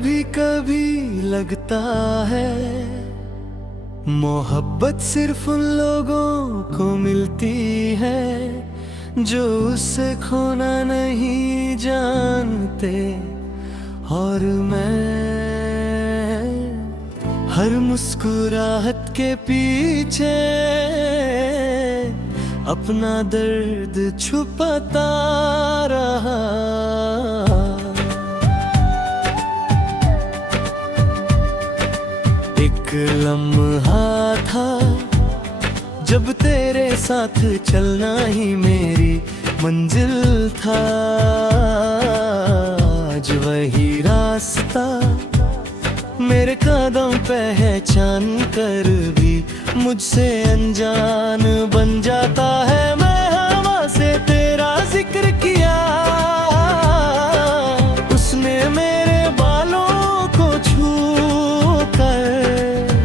कभी कभी लगता है मोहब्बत सिर्फ उन लोगों को मिलती है जो उससे खोना नहीं जानते। और मैं हर मुस्कुराहट के पीछे अपना दर्द छुपाता रहा। एक लम्हा था जब तेरे साथ चलना ही मेरी मंजिल था। आज वही रास्ता मेरे कदम पहचान कर भी मुझसे अनजान बन जाता है। मैं हवा से तेरा जिक्र किया, उसने मेरे बालों को छू कर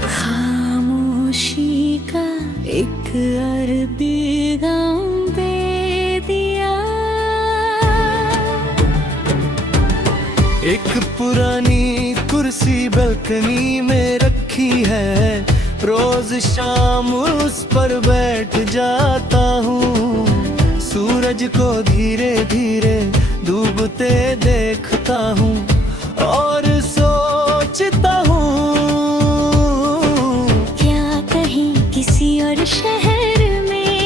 खामोशी का एक अरबी गम दे दिया। एक पुरानी कुर्सी बालकनी में रखी है, रोज शाम उस पर बैठ जाता हूँ। सूरज को धीरे धीरे डूबते देखता हूँ और सोचता हूँ क्या कहीं किसी और शहर में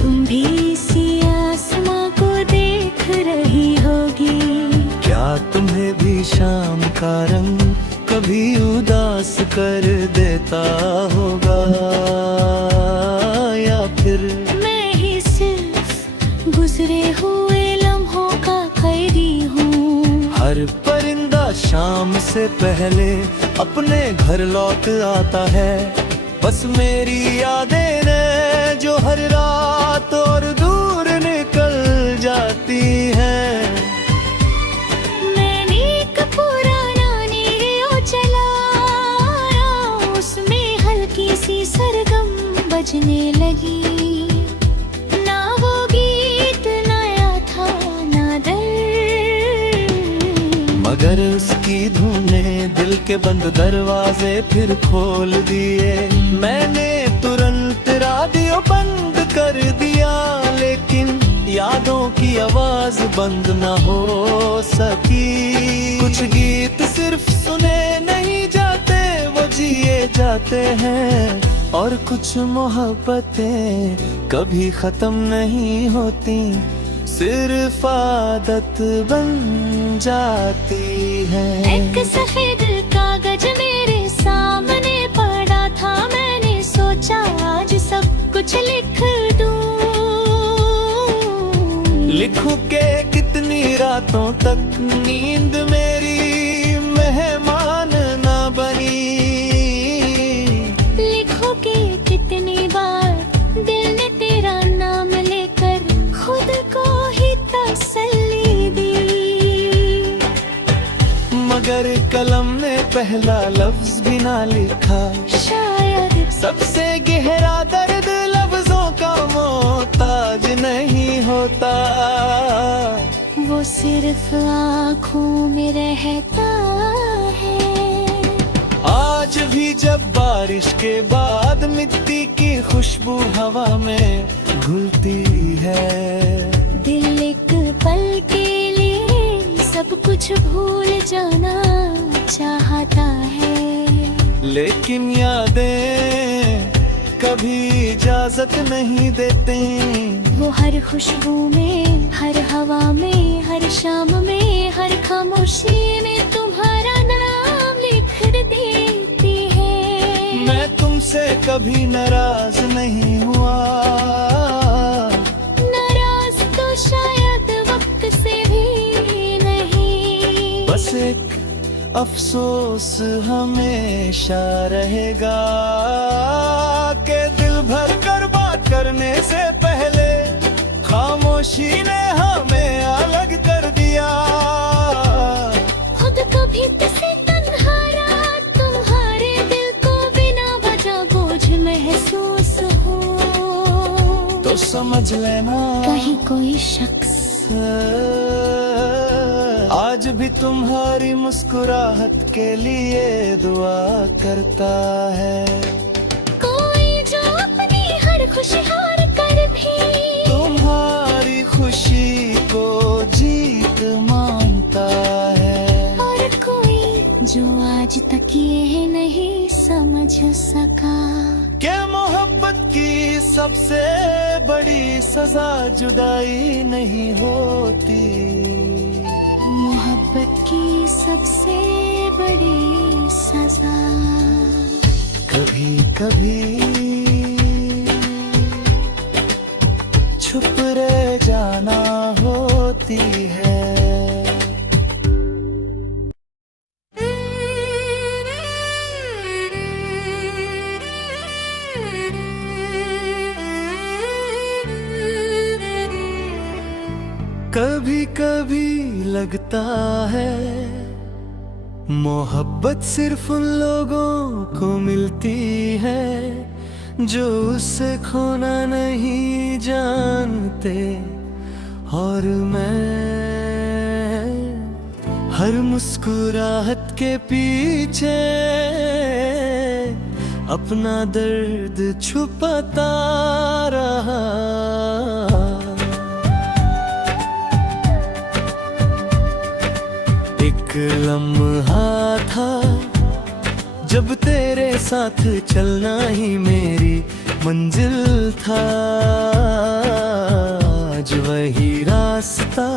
तुम भी इसी आसमां को देख रही होगी। क्या तुम्हें भी शाम का रंग कभी उदास कर देता होगा, या फिर मैं ही सिर्फ गुजरे हुए लम्हों का खैरी हूँ। हर परिंदा शाम से पहले अपने घर लौट आता है, बस मेरी यादें ने जो हर रात और दूर निकल जाती हैं। सरगम बजने लगी, ना वो गीत नया था ना दर्द, मगर उसकी धुन ने दिल के बंद दरवाजे फिर खोल दिए। मैंने तुरंत रेडियो बंद कर दिया, लेकिन यादों की आवाज बंद ना हो सकी। कुछ गीत सिर्फ सुने नहीं जाते, वो जिए जाते हैं। और कुछ मोहब्बतें कभी खत्म नहीं होती, सिर्फ आदत बन जाती है। एक सफेद कागज मेरे सामने पड़ा था, मैंने सोचा आज सब कुछ लिख दूं। लिखूं के कितनी रातों तक नींद मेरी मेहमान ना बनी। लिखो के कितनी बार दिल ने तेरा नाम लेकर खुद को ही तसल्ली दी, मगर कलम ने पहला लफ्ज भी ना लिखा। शायद सबसे गहरा दर्द लफ्जों का मोहताज नहीं होता, वो सिर्फ आँखों में रहता है। आज भी जब बारिश के बाद मिट्टी की खुशबू हवा में घुलती है, दिल एक पल के लिए सब कुछ भूल जाना चाहता है। लेकिन यादें कभी इजाजत नहीं देते। वो हर खुशबू में, हर हवा में, हर शाम में, हर खामोशी में तुम्हारा नाम लिख देती है। मैं तुमसे कभी नाराज नहीं हुआ, नाराज तो शायद वक्त से भी नहीं। बस एक अफसोस हमेशा रहेगा कि दिल भर कर बात करने से पहले खामोशी ने हमें अलग कर दिया। खुद कभी किसी तन्हा रात तुम्हारे दिल को बिना वजह बोझ महसूस हो, तो समझ लेना कहीं कोई शख्स आज भी तुम्हारी मुस्कुराहट के लिए दुआ करता है। कोई जो अपनी हर खुशी हार कर भी तुम्हारी खुशी को जीत मानता है। और कोई जो आज तक ये नहीं समझ सका कि मोहब्बत की सबसे बड़ी सजा जुदाई नहीं होती। मोहब्बत की सबसे बड़ी सजा कभी कभी छुप रह जाना होती है। कभी कभी लगता है मोहब्बत सिर्फ उन लोगों को मिलती है जो उससे खोना नहीं जानते। और मैं हर मुस्कुराहट के पीछे अपना दर्द छुपाता रहा। एक लम्हा था जब तेरे साथ चलना ही मेरी मंजिल था। आज वही रास्ता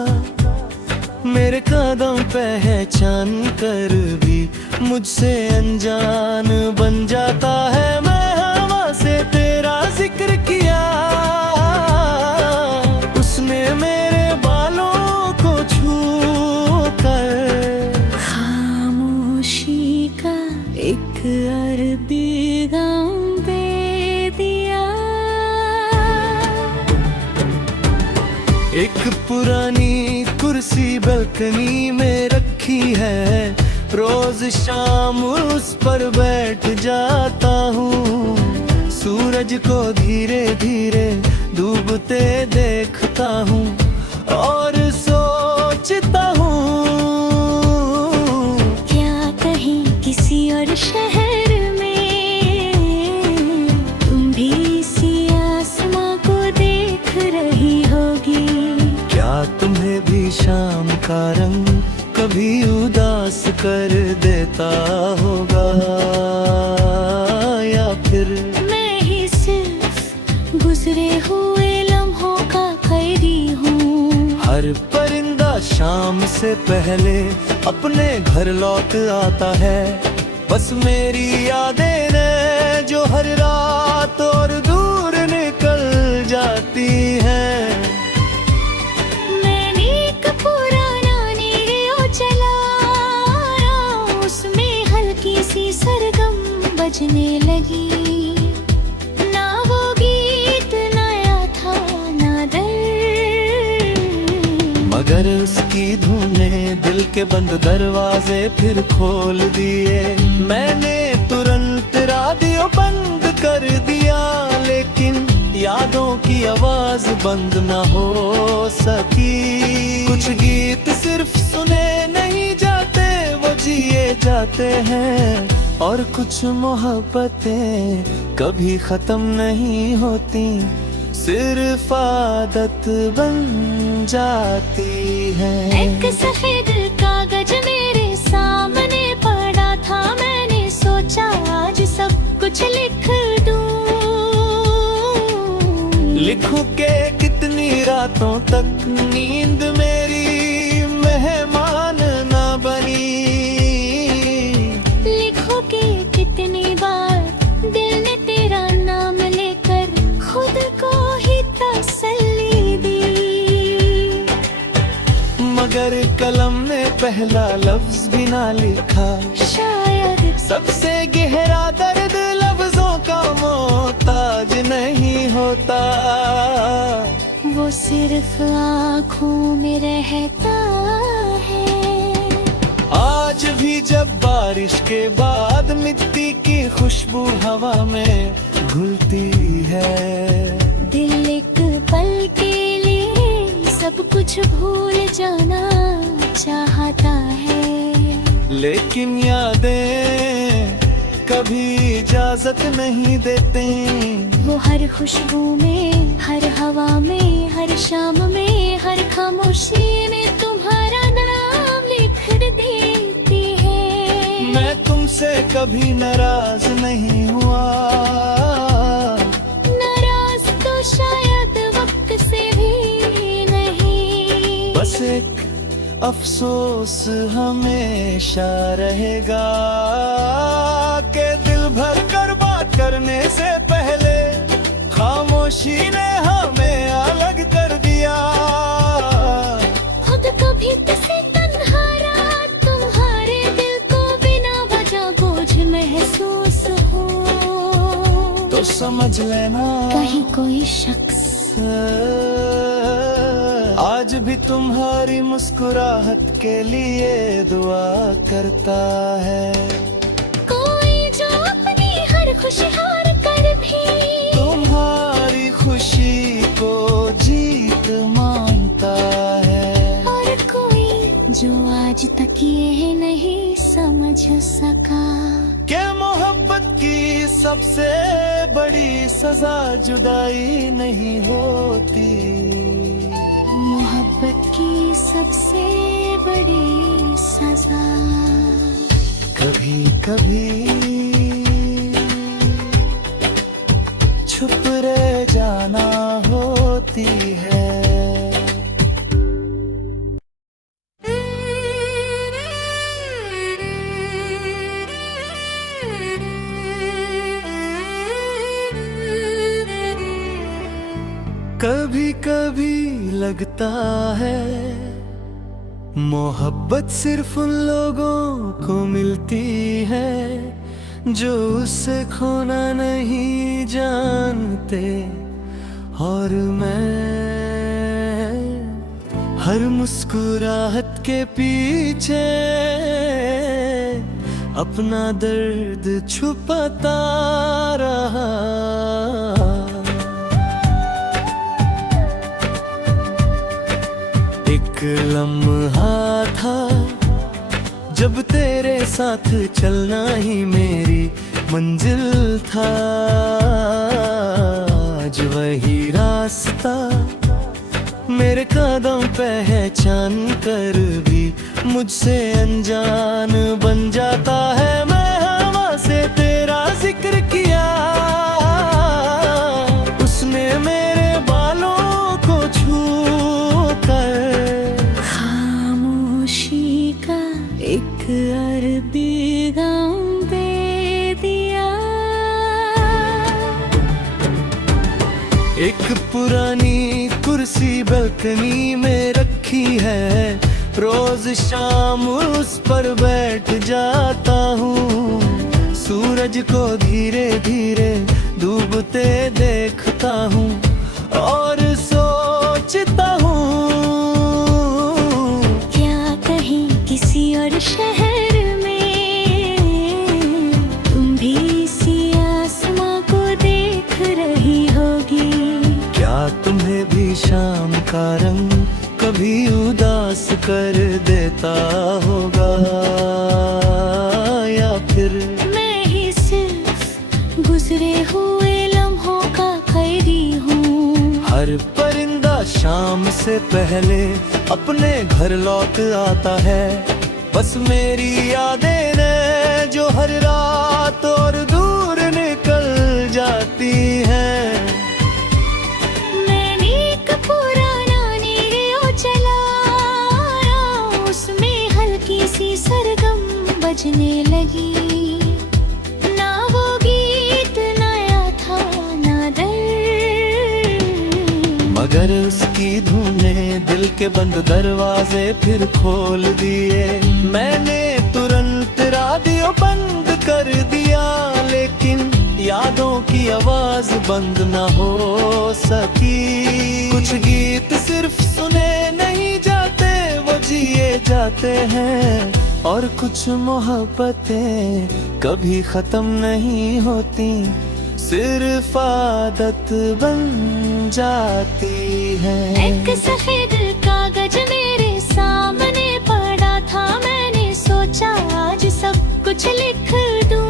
मेरे कदम पहचान कर भी मुझसे अनजान बन जाता है। मैं हवा से तेरा जिक्र किया, उसने मेरे बालों को छू कर खामोशी का एक अरबी गम दे दिया। एक पुरानी कुर्सी बालकनी में रखी है, रोज शाम उस पर बैठ जाता हूँ। सूरज को धीरे धीरे डूबते देखता हूँ और सोचता हूँ क्या कहीं किसी और शहर में तुम भी इसी आसमां को देख रही होगी। क्या तुम्हें भी शाम का रंग कभी उदास कर देता होगा, या फिर मैं ही सिर्फ गुजरे हुए लम्हों का कैदी हूँ। हर परिंदा शाम से पहले अपने घर लौट आता है। बस मेरी यादें ने जो हर रात और दूर निकल जाती हैं। मैंने एक पुराना रेडियो चलाया, उसमें हल्की सी सरगम बजने लगी। ना वो गीत नया था ना दर्द, मगर उसकी धुन ने दिल के बंद दरवाजे फिर खोल दिए। मैंने तुरंत रेडियो बंद कर दिया, लेकिन यादों की आवाज बंद न हो सकी। कुछ गीत सिर्फ सुने नहीं जाते, वो जिए जाते हैं। और कुछ मोहब्बतें कभी खत्म नहीं होती, सिर्फ आदत बन जाती है। एक सफेद कागज मेरे सामने पड़ा था, मैंने सोचा आज सब कुछ लिख दूं। लिखूं के कितनी रातों तक नींद मेरी मेहमान ना बनी। लिखो के कितनी बार दिल ने तेरा नाम लेकर खुद को ही तसल्ली दी, मगर कलम ने पहला लफ्ज भी ना लिखा। शायद सबसे गहरा दर्द लफ्जों का मोहताज नहीं होता, वो सिर्फ आँखों में रहता है। आज भी जब बारिश के बाद मिट्टी की खुशबू हवा में घुलती है, दिल एक पल के लिए सब कुछ भूल जाना चाहता लेकिन यादें कभी इजाजत नहीं देते। वो हर खुशबू में, हर हवा में, हर शाम में, हर खामोशी में तुम्हारा नाम लिख देती है। मैं तुमसे कभी नाराज नहीं हुआ, नाराज तो शायद वक्त से भी नहीं। बस एक अफसोस हमेशा रहेगा कि दिल भर कर बात करने से पहले खामोशी ने हमें अलग कर दिया। खुद कभी किसी तन्हा रात तुम्हारे दिल को बिना वजह बोझ महसूस हो तो समझ लेना कहीं कोई शख्स आज भी तुम्हारी मुस्कुराहट के लिए दुआ करता है। कोई जो अपनी हर खुशी हार कर भी तुम्हारी खुशी को जीत मानता है। और कोई जो आज तक ये नहीं समझ सका कि मोहब्बत की सबसे बड़ी सजा जुदाई नहीं होती। मोहब्बत की सबसे बड़ी सजा कभी कभी छुप रह जाना होती है। कभी कभी लगता है मोहब्बत सिर्फ उन लोगों को मिलती है जो उससे खोना नहीं जानते। और मैं हर मुस्कुराहट के पीछे अपना दर्द छुपाता रहा। एक लम्हा था जब तेरे साथ चलना ही मेरी मंजिल था। आज वही रास्ता मेरे कदम पहचान कर भी मुझसे अनजान बन जाता है। मैं हवा से तेरा जिक्र किया, उसने मेरे बालों को छू कर खामोशी का एक अरबी गम दे दिया। एक पुरानी कुर्सी बालकनी में रखी है, रोज शाम उस पर बैठ जाता हूँ। सूरज को धीरे धीरे डूबते देखता हूँ और सोचता हूँ क्या कहीं किसी और शहर में तुम भी इसी आसमां को देख रही होगी। क्या तुम्हें भी शाम का रंग कभी उदास कर देता होगा, या फिर मैं ही सिर्फ गुजरे हुए लम्हों का कैदी हूँ। हर परिंदा शाम से पहले अपने घर लौट आता है। बस मेरी यादें ने जो हर रात और दूर निकल जाती हैं। मैंने एक पुराना रेडियो चलाया, उसमें हल्की सी सरगम बजने लगी। ना वो गीत नया था ना दर्द, मगर उसकी धुन ने दिल के बंद दरवाजे फिर खोल दिए। मैंने तुरंत रेडियो बंद कर दिया, लेकिन यादों की आवाज बंद न हो सकी। कुछ गीत सिर्फ सुने नहीं जाते, वो जिए जाते हैं। और कुछ मोहब्बतें कभी खत्म नहीं होती, सिर्फ आदत बन जाती है। एक सफेद कागज मेरे सामने पड़ा था, मैंने सोचा आज कुछ लिख दूं।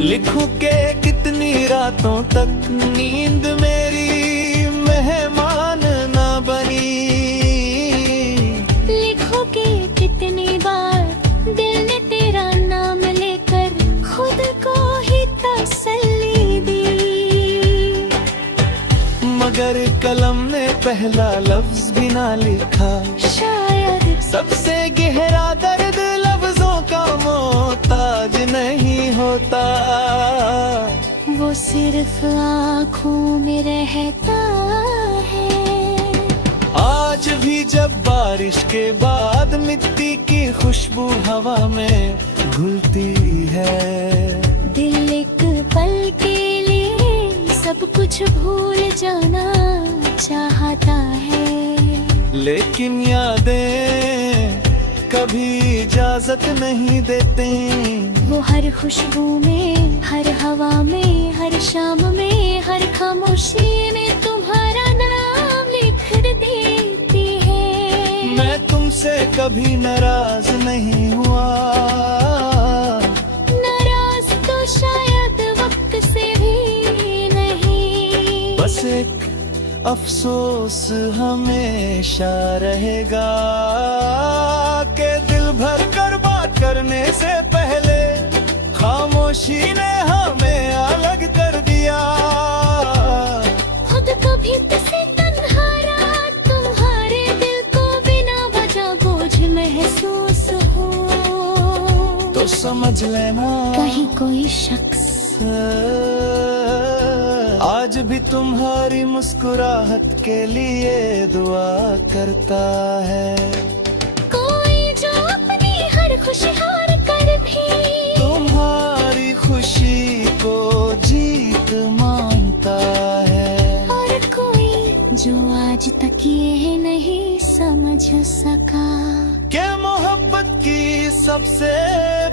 लिखूं के कितनी रातों तक नींद मेरी मेहमान ना बनी। लिखो कि कितनी बार दिल ने तेरा नाम लेकर खुद को ही तसल्ली दी। मगर कलम ने पहला लफ्ज भी ना लिखा। शायद सबसे गहरा दर्द लफ्जों का मोहताज नहीं होता। वो सिर्फ आँखों में रहता है। आज भी जब बारिश के बाद मिट्टी की खुशबू हवा में घुलती है, दिल एक पल के लिए सब कुछ भूल जाना चाहता है। लेकिन यादें कभी इजाजत नहीं देते। वो हर खुशबू में, हर हवा में, हर शाम में, हर खामोशी में तुम्हारा नाम लिख देती है। मैं तुमसे कभी नाराज नहीं हुआ। नाराज तो शायद वक्त से भी नहीं। बस एक अफसोस हमेशा रहेगा कि दिल भर कर बात करने से पहले खामोशी ने हमें अलग कर दिया। खुद कभी किसी तन्हा रात तुम्हारे दिल को बिना वजह बोझ महसूस हो, तो समझ लेना कहीं कोई शख्स आज भी तुम्हारी मुस्कुराहट के लिए दुआ करता है। कोई जो अपनी हर खुशी हार कर भी तुम्हारी खुशी को जीत मानता है। और कोई जो आज तक ये नहीं समझ सका कि मोहब्बत की सबसे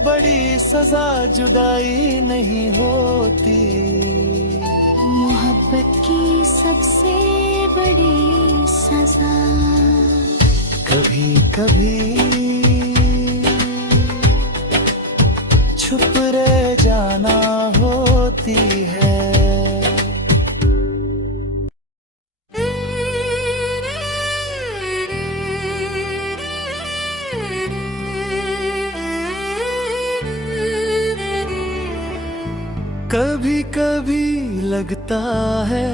बड़ी सजा जुदाई नहीं होती। मोहब्बत की सबसे बड़ी सजा कभी कभी छुप रह जाना होती है। कभी कभी लगता है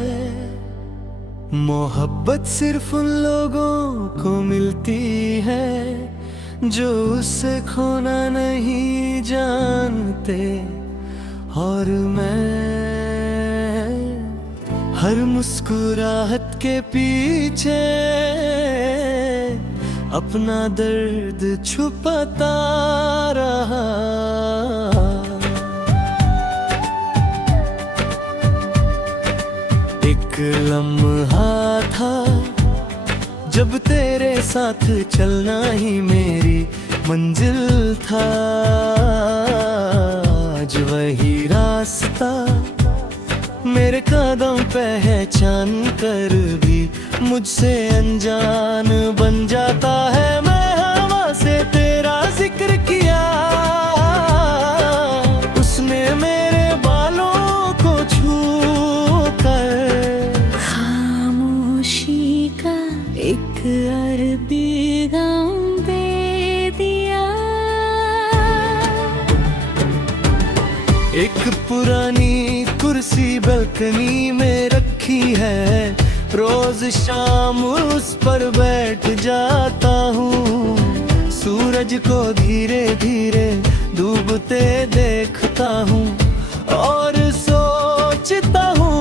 मोहब्बत सिर्फ उन लोगों को मिलती है जो उसे खोना नहीं जानते। और मैं हर मुस्कुराहट के पीछे अपना दर्द छुपाता रहा। एक लम्हा था जब तेरे साथ चलना ही मेरी मंजिल था। आज वही रास्ता मेरे कदम पहचान कर भी मुझसे अनजान बन जाता है। मैं हवा से तेरा जिक्र किया, उसने मेरे बालों को छू कर खामोशी का एक अरबी गम दे दिया। एक पुरानी कुर्सी बालकनी में रखी है, रोज शाम उस पर बैठ जाता हूँ। सूरज को धीरे धीरे डूबते देखता हूँ और सोचता हूँ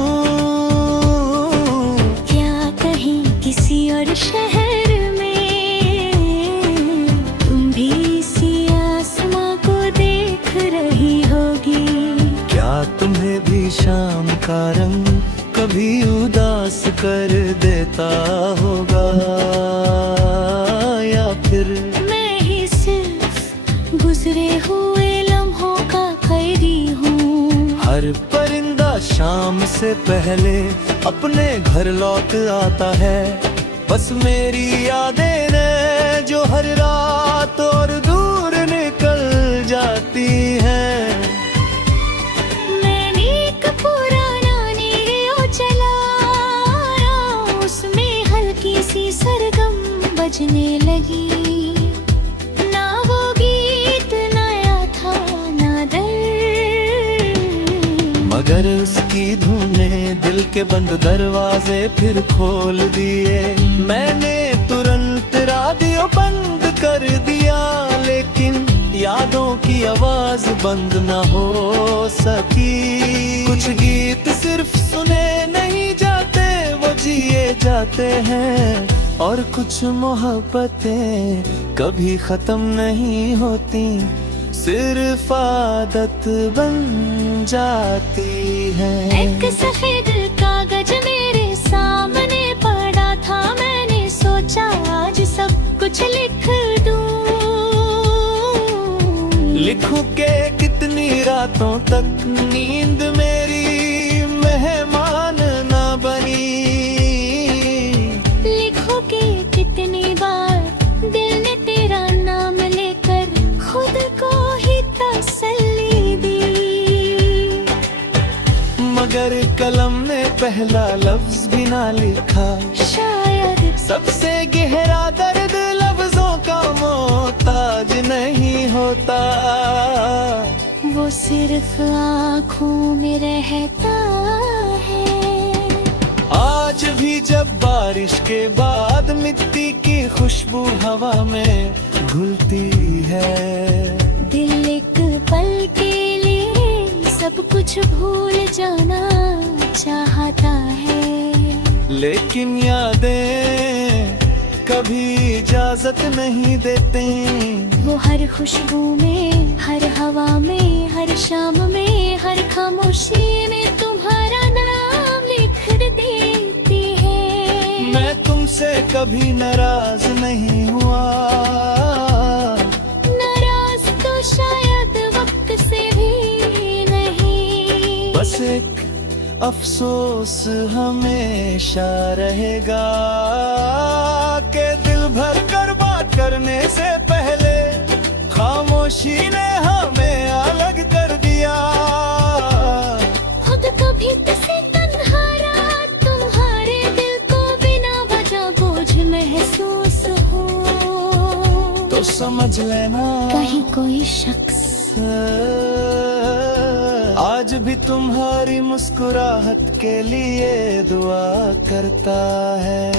क्या कहीं किसी और शहर में तुम भी इसी आसमां को देख रही होगी। क्या तुम्हें भी शाम का रंग कभी उदास कर देता होगा, या फिर मैं ही सिर्फ गुजरे हुए लम्हों का कैदी हूँ। हर परिंदा शाम से पहले अपने घर लौट आता है, बस मेरी यादें ने जो हर रात और दूर निकल जाती हैं। मैंने एक पुराना रेडियो चलाया, उसमें हल्की सी सरगम बजने लगी। ना वो गीत नया था ना दर्द, मगर उसकी धुन ने दिल के बंद दरवाजे फिर खोल दिए। मैंने तुरंत रेडियो बंद कर दिया, लेकिन यादों की आवाज बंद न हो सकी। कुछ गीत सिर्फ सुने नहीं जाते, वो जिए जाते हैं। और कुछ मोहब्बतें कभी खत्म नहीं होती, सिर्फ आदत बन जाती है। एक सफेद कागज मेरे सामने पड़ा था, मैंने सोचा आज सब कुछ लिख दूं। लिखूं के कितनी रातों तक नींद मेरी मेहमान न बनी। लिखो के कितनी बार दिल ने तेरा नाम लेकर खुद को ही तसल्ली दी, मगर कलम ने पहला लफ्ज भी ना लिखा। शायद सबसे गहरा दर्द लफ्जों का मोहताज नहीं होता, वो सिर्फ आँखों में रहता है। आज भी जब बारिश के बाद मिट्टी की खुशबू हवा में घुलती है, दिल एक पल के लिए सब कुछ भूल जाना चाहता है। लेकिन यादें कभी इजाजत नहीं देते। वो हर खुशबू में, हर हवा में, हर शाम में, हर खामोशी में तुम्हारा नाम लिख देती है। मैं तुमसे कभी नाराज नहीं हुआ, नाराज तो शायद वक्त से भी नहीं। बस एक अफसोस हमेशा रहेगा कि दिल भर कर बात करने से पहले खामोशी ने हमें अलग कर दिया। खुद कभी किसी तन्हा रात तुम्हारे दिल को बिना वजह बोझ महसूस हो, तो समझ लेना कहीं कोई शख्स आज भी तुम्हारी मुस्कुराहट के लिए दुआ करता है।